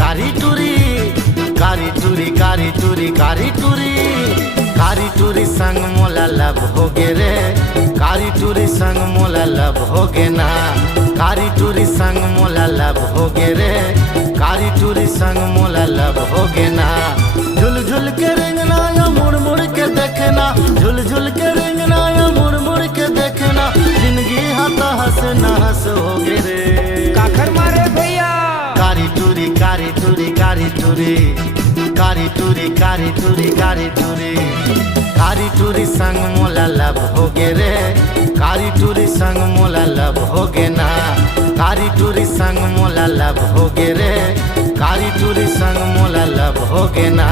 कारी टूरी कारी टूरी कारी टूरी कारी टूरी कारी टूरी संग मोला लब हो गे रे कारी टूरी संग मोला लब हो गे ना कारी टूरी संग मोला लब हो गे रे कारी टूरी संग मोला लब हो गे ना झुल झुल के रेंगना या मुड़ मुड़ के देखना झुल झुल के रेंगना या मुड़ मुड़ के देखना जिंदगी हाथा हंस ना हंस हो गे रे काखर मारे भैया कारी टूरी कारी टूरी कारी टूरी कारी टूरी कारी टूरी कारी टूरी कारी टूरी संग मोला लब हो गे रे कारी टूरी संग मोला लब हो गे ना कारी टूरी संग मोला लब हो गे रे कारी टूरी संग मोला लब हो गे ना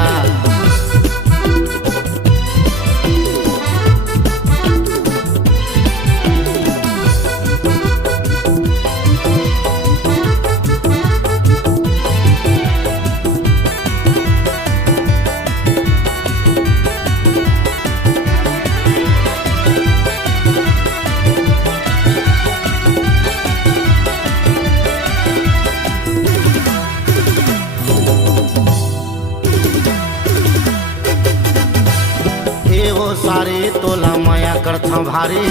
सारी तोला माया करथा भारी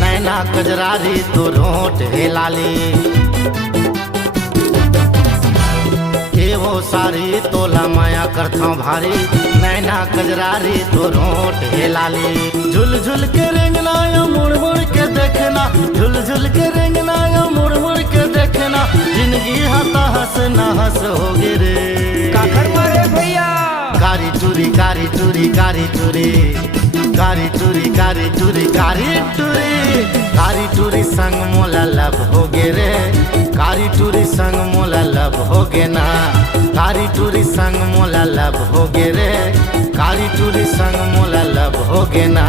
नैना कजरारी तो रोट हे लाली वो सारी तोला माया करथा भारी नैना कजरारी तो रोट हे लाली झुल झुल के रेंगना या मुड़ मुड़ के देखना झुल झुल के रेंगना या मुड़ मुड़ के देखना जिंदगी हाथा हंस ना हंस हो गे रे काखर मारे भैया कारी टूरी कारी टूरी कारी टूरी कारी टूरी कारी टूरी कारी टूरी कारी टूरी संग मोला लब हो गे रे कारी टूरी संग मोला लब हो गे ना कारी टूरी संग मोला लब हो गे रे कारी टूरी संग मोला लब हो गे ना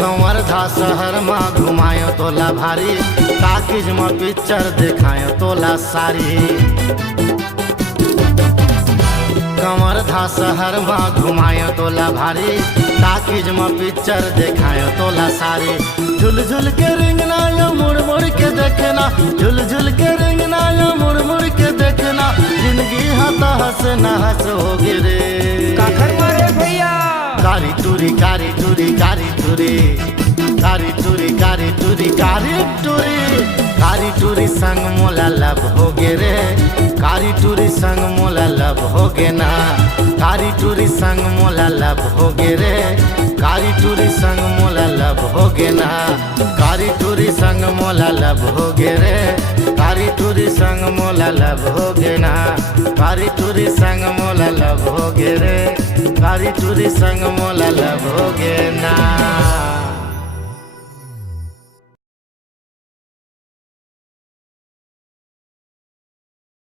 कंवरधा शहर में घुमायो तोला भारी टाकिज में पिक्चर दिखायो तोला सारी कंवरधा शहर में घुमायो तोला भारी टाकिज में पिक्चर दिखायो तोला सारी झुल झुल के रेंगना या मुड़ मुड़ के देखना झुल झुल के रेंगना या मुड़ मुड़ के देखना जिंदगी हाथा हंस ना हंस हो गे रे काखर मारे भैया कारी टूरी कारी टूरी कारी टूरी कारी टूरी कारी टूरी कारी टूरी कारी टूरी संग मोला लब हो गे रे कारी टूरी संग मोला लब हो गे ना कारी टूरी संग मोला लब हो गे रे कारी टूरी संग मोला लब हो गे ना कारी टूरी संग मोला लब हो गे रे कारी टूरी संग मोला लब हो गे ना कारी टूरी संग मोला लब हो गे रे कारी टूरी संग मोला लब हो गे ना।